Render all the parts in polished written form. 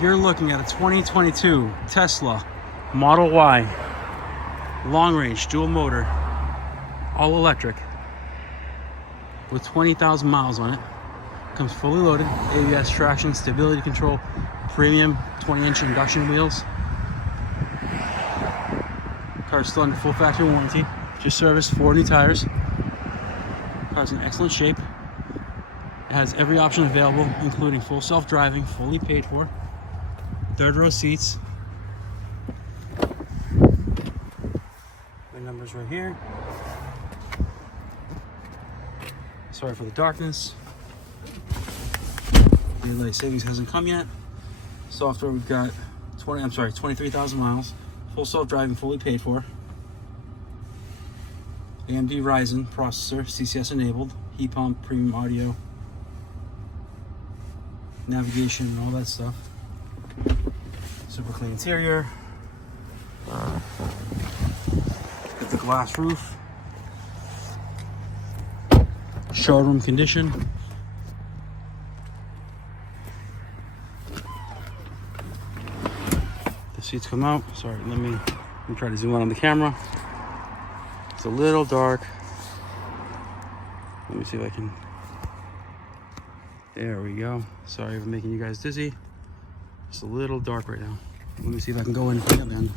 You're looking at a 2022 Tesla Model Y, long range, dual motor, all electric, with 20,000 miles on it. Comes fully loaded, ABS traction, stability control, premium 20-inch induction wheels. Car's still under full factory warranty. Just serviced 4 new tires. Car's in excellent shape. It has every option available, including full self-driving, fully paid for, third row seats. My number's right here. Sorry for the darkness. Daylight savings hasn't come yet. Software, we've got 23,000 miles. Full self-driving, fully paid for. AMD Ryzen processor, CCS enabled, heat pump, premium audio, navigation, and all that stuff. Super clean interior. Got the glass roof. Showroom condition. The seats come out. Sorry, let me try to zoom out on the camera. It's a little dark. Let me see if I can. There we go. Sorry for making you guys dizzy. It's a little dark right now. Let me see if I can go in the end.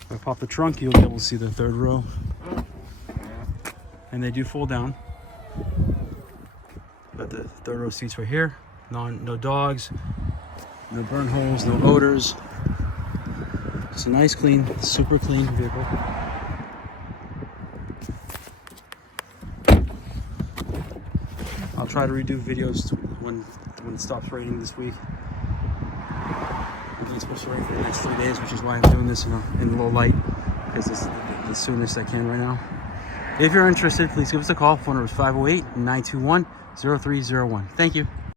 If I pop the trunk, you'll be able to see the third row. And they do fold down. Got the third row seats right here. No dogs, no burn holes, no odors. It's a nice, clean, super clean vehicle. I'll try to redo videos when it stops raining this week. It's supposed to rain for the next 3 days, which is why I'm doing this in low light, because it's the soonest I can right now. If you're interested, please give us a call. Phone number is 508-921-0301. Thank you.